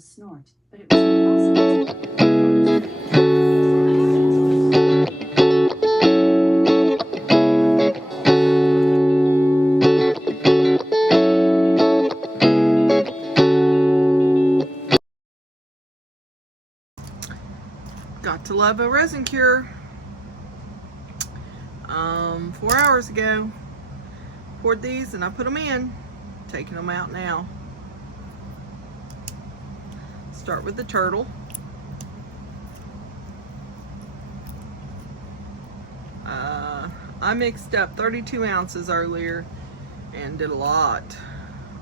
to snort, but it was impossible to Got to love a resin cure. 4 hours ago, poured these and I put them in, taking them out now. Start with the turtle. I mixed up 32 ounces earlier and did a lot.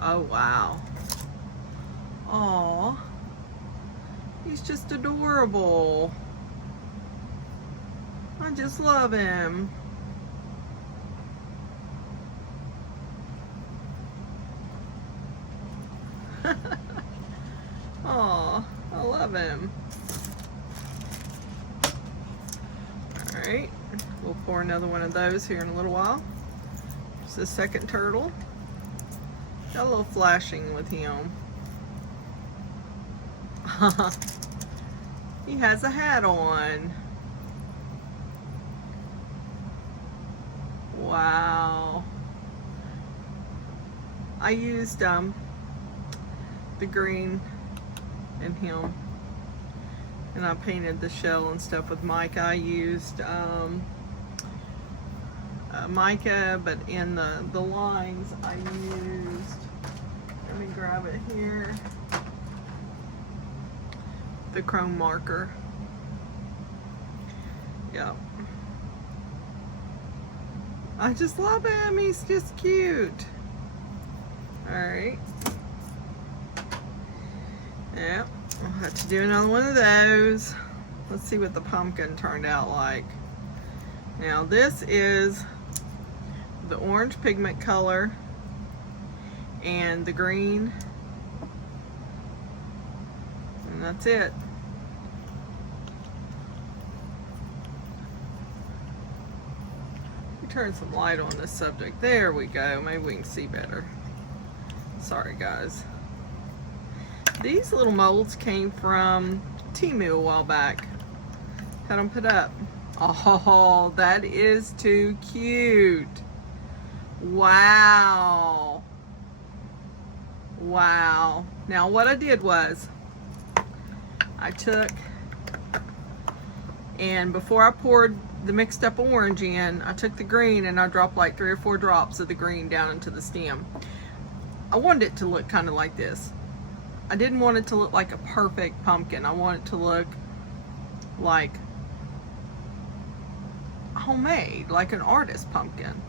Oh wow. Aw, he's just adorable. I just love him. Aw, I love him. Alright, we'll pour another one of those here in a little while. It's the second turtle. Got a little flashing with him. He has a hat on. Wow. I used the green in him, and I painted the shell and stuff with mica. I used mica, but in the lines I used, let me grab it here, the chrome marker. Yep. I just love him. He's just cute. Alright. Yeah, I'll have to do another one of those. Let's see what the pumpkin turned out like. Now this is the orange pigment color and the green. And that's it. Turn some light on this subject. There we go. Maybe we can see better. Sorry guys. These little molds came from Temu a while back. Had them put up. Oh, that is too cute. Wow. Wow. Now what I did was I took, and before I poured the mixed up orange in, I took the green and I dropped like 3 or 4 drops of the green down into the stem. I wanted it to look kind of like this. I didn't want it to look like a perfect pumpkin. I want it to look like homemade, like an artist pumpkin,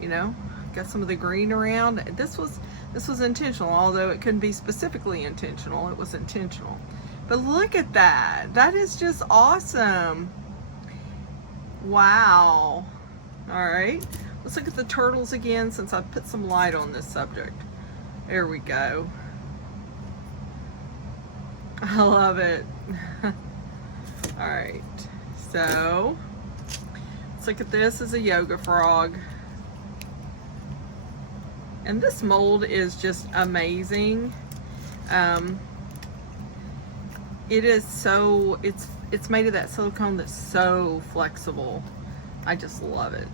you know. Got some of the green around. This was intentional, although it couldn't be specifically intentional. It was intentional. But look at that. That is just awesome. Wow. All right, let's look at the turtles again since I put some light on this subject. There we go. I love it. All right, so let's look at this as a yoga frog. And this mold is just amazing. It is so, it's made of that silicone that's so flexible. I just love it.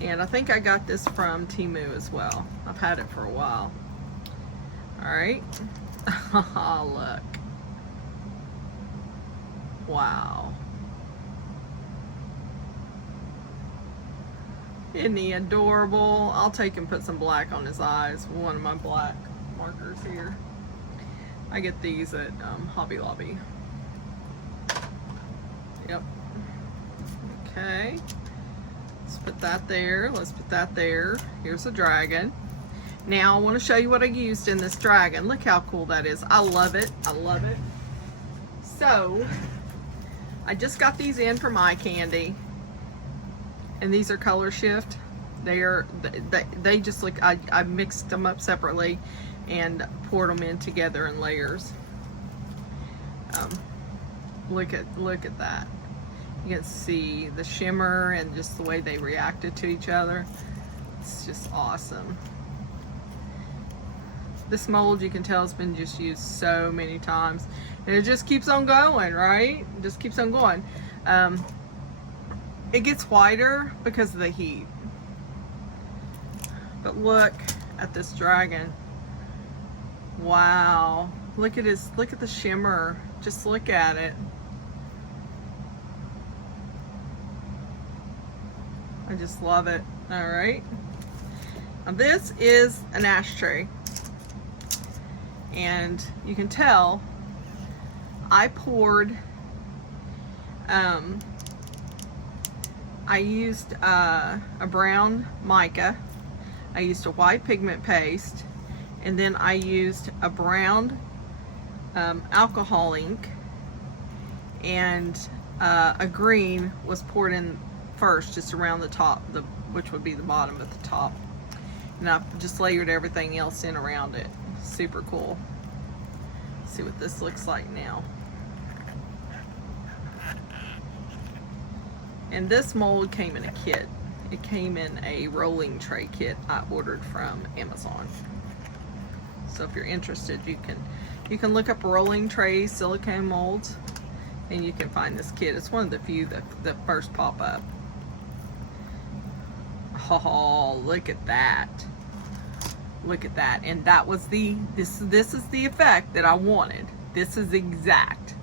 And I think I got this from Temu as well. I've had it for a while. All right. Look. Wow. Isn't he adorable? I'll take and put some black on his eyes. One of my black markers here. I get these at Hobby Lobby. Yep. Okay. Let's put that there. Let's put that there. Here's a dragon. Now I want to show you what I used in this dragon. Look how cool that is. I love it. I love it. So, I just got these in from iCandy. And these are color shift. They just look, I mixed them up separately and poured them in together in layers. Look at that. You can see the shimmer and just the way they reacted to each other. It's just awesome. This mold, you can tell, has been just used so many times, and it just keeps on going, right? It just keeps on going. It gets whiter because of the heat. But look at this dragon. Wow. Look at the shimmer. Just look at it. I just love it. All right. Now this is an ashtray. And you can tell I poured, I used a brown mica, I used a white pigment paste, and then I used a brown alcohol ink, and a green was poured in first, just around the top, which would be the bottom at the top. And I just layered everything else in around it. Super cool. Let's see what this looks like now. And this mold came in a kit. It came in a rolling tray kit I ordered from Amazon. So if you're interested, you can look up rolling tray silicone molds, and you can find this kit. It's one of the few that first pop up. Oh, look at that. Look at that. And that was this is the effect that I wanted. This is exact.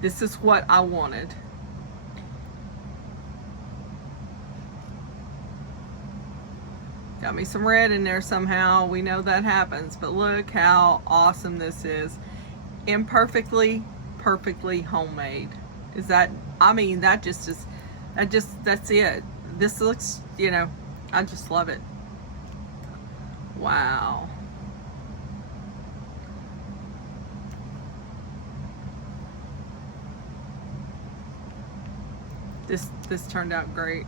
This is what I wanted. Got me some red in there somehow. We know that happens, but look how awesome this is. Imperfectly, perfectly homemade. Is that, I mean, that just is, that's it. This looks, you know, I just love it. Wow. This turned out great.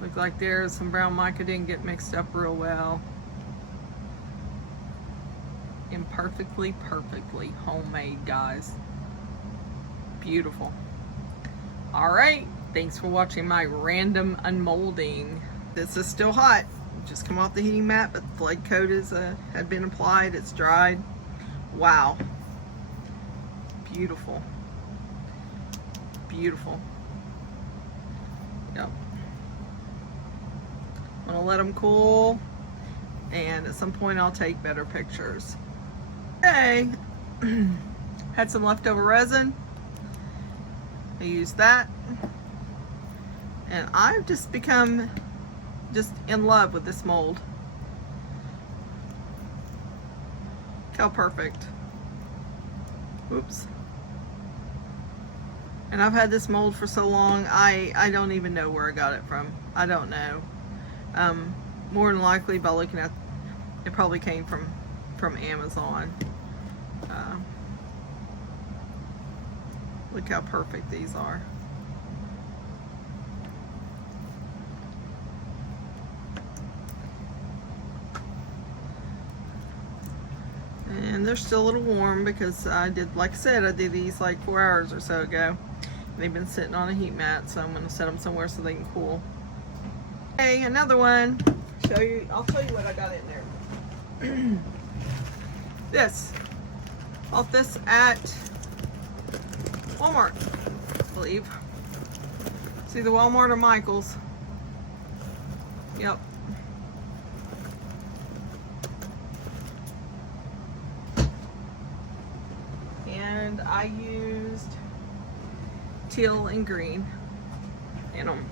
Look like there's some brown mica didn't get mixed up real well. Imperfectly, perfectly homemade, guys. Beautiful. All right, thanks for watching my random unmolding. This is still hot. Just come off the heating mat, but the Flood coat is had been applied. It's dried. Wow. Beautiful. Beautiful. Yep. I'm gonna let them cool, and at some point I'll take better pictures. Hey, had some leftover resin. I used that, and I've just become just in love with this mold. Look how perfect. Oops. And I've had this mold for so long, I don't even know where I got it from. I don't know. More than likely, by looking at it, probably came from Amazon. Look how perfect these are. And they're still a little warm because I did, like I said, I did these like 4 hours or so ago. And they've been sitting on a heat mat, so I'm going to set them somewhere so they can cool. Okay, another one. I'll show you what I got in there. This. Bought this at Walmart, I believe. It's either Walmart or Micas. Yep. And I used teal and green in them.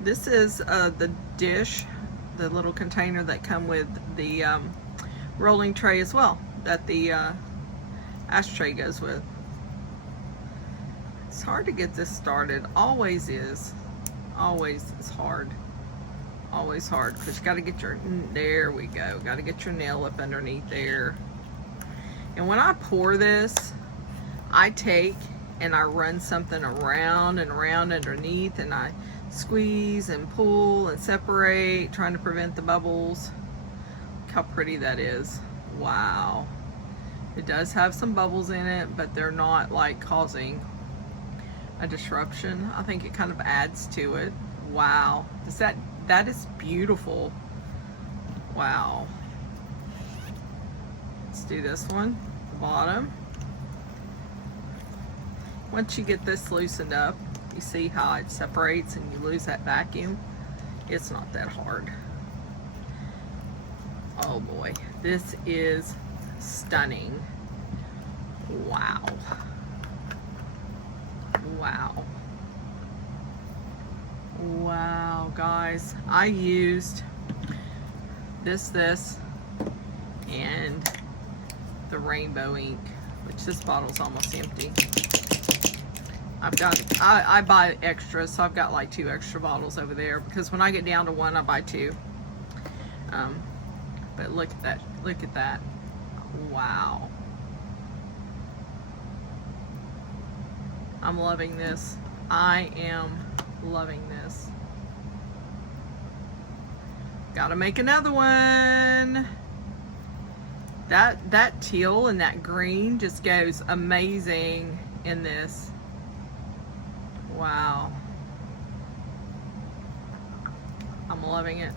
This is the dish, the little container that come with the rolling tray as well, that the ashtray goes with. It's hard to get this started. Always is. Always is hard. Always hard, because you got to get your, there we go, got to get your nail up underneath there. And when I pour this, I take and I run something around and around underneath, and I squeeze and pull and separate, trying to prevent the bubbles. Look how pretty that is. Wow. It does have some bubbles in it, but they're not like causing a disruption. I think it kind of adds to it. Wow. That is beautiful. Wow. Let's do this one, the bottom. Once you get this loosened up, you see how it separates and you lose that vacuum. It's not that hard. Oh boy, this is stunning. Wow. Wow. Wow, guys. I used this, and the rainbow ink, which this bottle's almost empty. I buy extras, so I've got like 2 extra bottles over there because when I get down to 1, I buy 2. But look at that. Look at that. Wow. I'm loving this. I am loving this. Gotta make another one. That teal and that green just goes amazing in this. Wow. I'm loving it.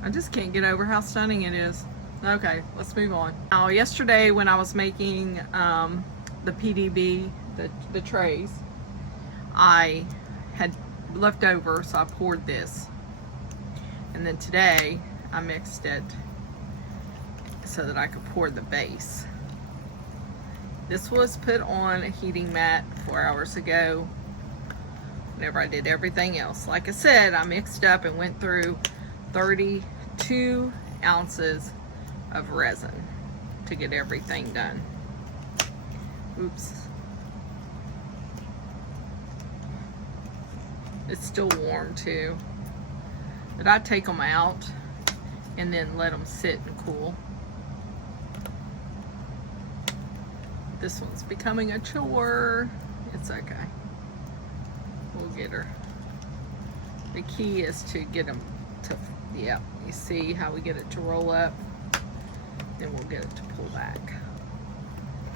I just can't get over how stunning it is. Okay, let's move on. Now, yesterday when I was making the PDB, the trays, I had left over, so I poured this. And then today, I mixed it so that I could pour the base. This was put on a heating mat 4 hours ago, whenever I did everything else. Like I said, I mixed up and went through 32 ounces of resin to get everything done. Oops. It's still warm too. But I take them out and then let them sit and cool. This one's becoming a chore. It's okay. We'll get her. The key is to get them to, yeah, you see how we get it to roll up? Then we'll get it to pull back.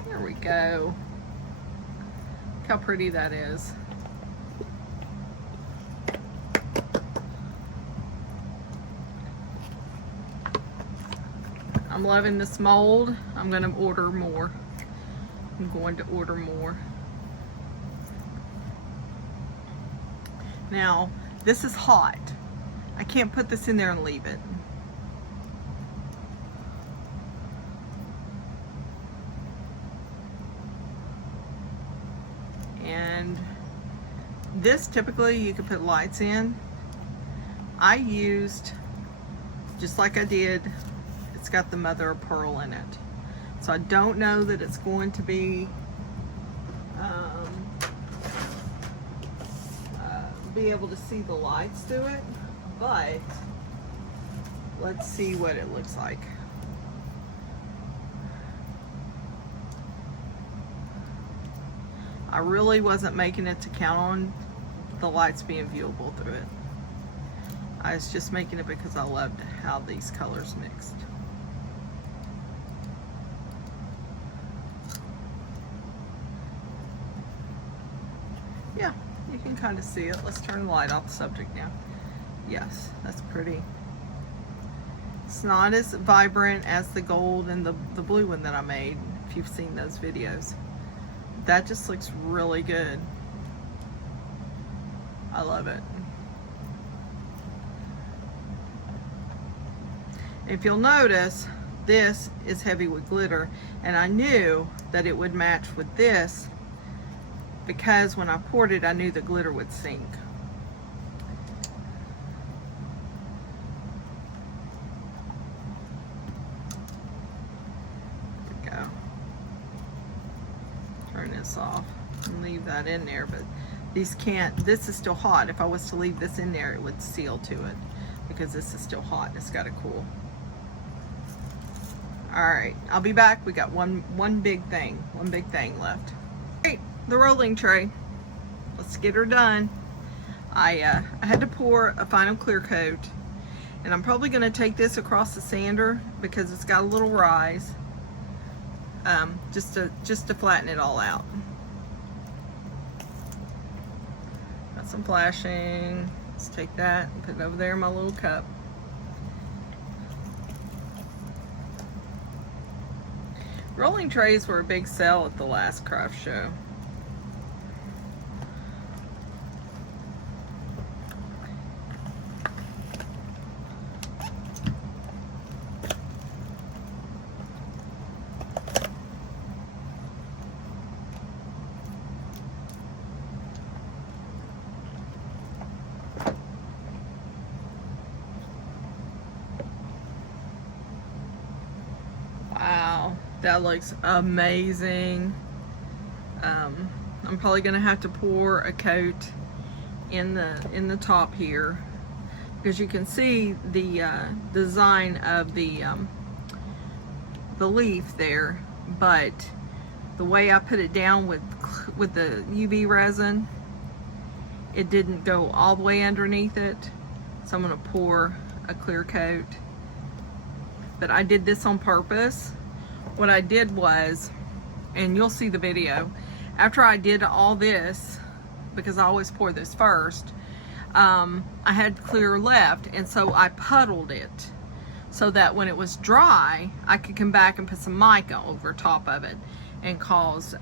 There we go. Look how pretty that is. I'm loving this mold. I'm going to order more. I'm going to order more. Now, this is hot. I can't put this in there and leave it. And this typically you could put lights in. I used, just like I did, it's got the mother of pearl in it. So I don't know that it's going to be able to see the lights through it, but let's see what it looks like. I really wasn't making it to count on the lights being viewable through it. I was just making it because I loved how these colors mixed. Yeah, you can kind of see it. Let's turn the light off the subject now. Yes, that's pretty. It's not as vibrant as the gold and the blue one that I made, if you've seen those videos. That just looks really good. I love it. If you'll notice, this is heavy with glitter, and I knew that it would match with this because when I poured it, I knew the glitter would sink. There we go. Turn this off and leave that in there, but these can't, this is still hot. If I was to leave this in there, it would seal to it because this is still hot and it's got to cool. All right, I'll be back. We got one big thing left. Great, the rolling tray. Let's get her done. I had to pour a final clear coat, and I'm probably going to take this across the sander because it's got a little rise, just to flatten it all out. Got some flashing, Let's take that and put it over there in my little cup. Rolling trays were a big sell at the last craft show. Wow, that looks amazing. I'm probably gonna have to pour a coat in the top here, because you can see the design of the leaf there, but the way I put it down with the UV resin, it didn't go all the way underneath it. So I'm gonna pour a clear coat. But I did this on purpose. What I did was, and you'll see the video, after I did all this, because I always pour this first, I had clear left, and so I puddled it so that when it was dry, I could come back and put some mica over top of it and cause,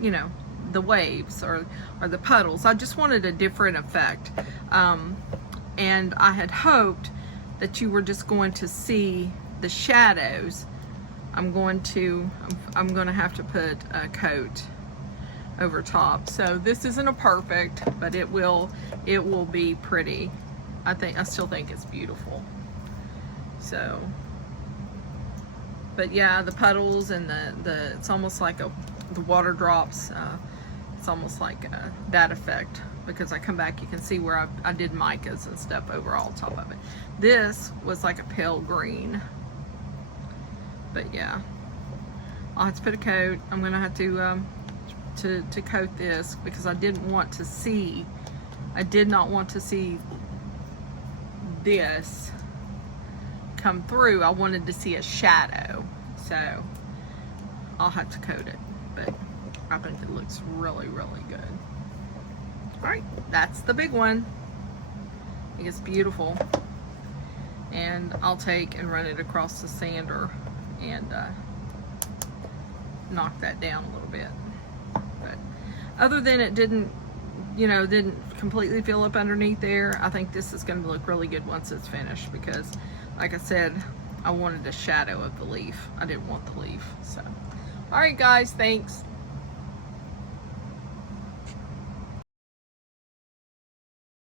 you know, the waves or the puddles. I just wanted a different effect. And I had hoped that you were just going to see the shadows. I'm going to have to put a coat over top. So this isn't a perfect, but it will be pretty. I still think it's beautiful. So, but yeah, the puddles and the it's almost like the water drops. It's almost like that effect, because I come back, you can see where I did micas and stuff over all top of it. This was like a pale green. But yeah, I'll have to put a coat. I'm gonna have to coat this, because I did not want to see this come through. I wanted to see a shadow, so I'll have to coat it. But I think it looks really, really good. All right, that's the big one. I think it's beautiful, and I'll take and run it across the sander and knock that down a little bit. But other than it didn't completely fill up underneath there, I think this is going to look really good once it's finished, because like I said, I wanted a shadow of the leaf. I didn't want the leaf. So all right guys, thanks.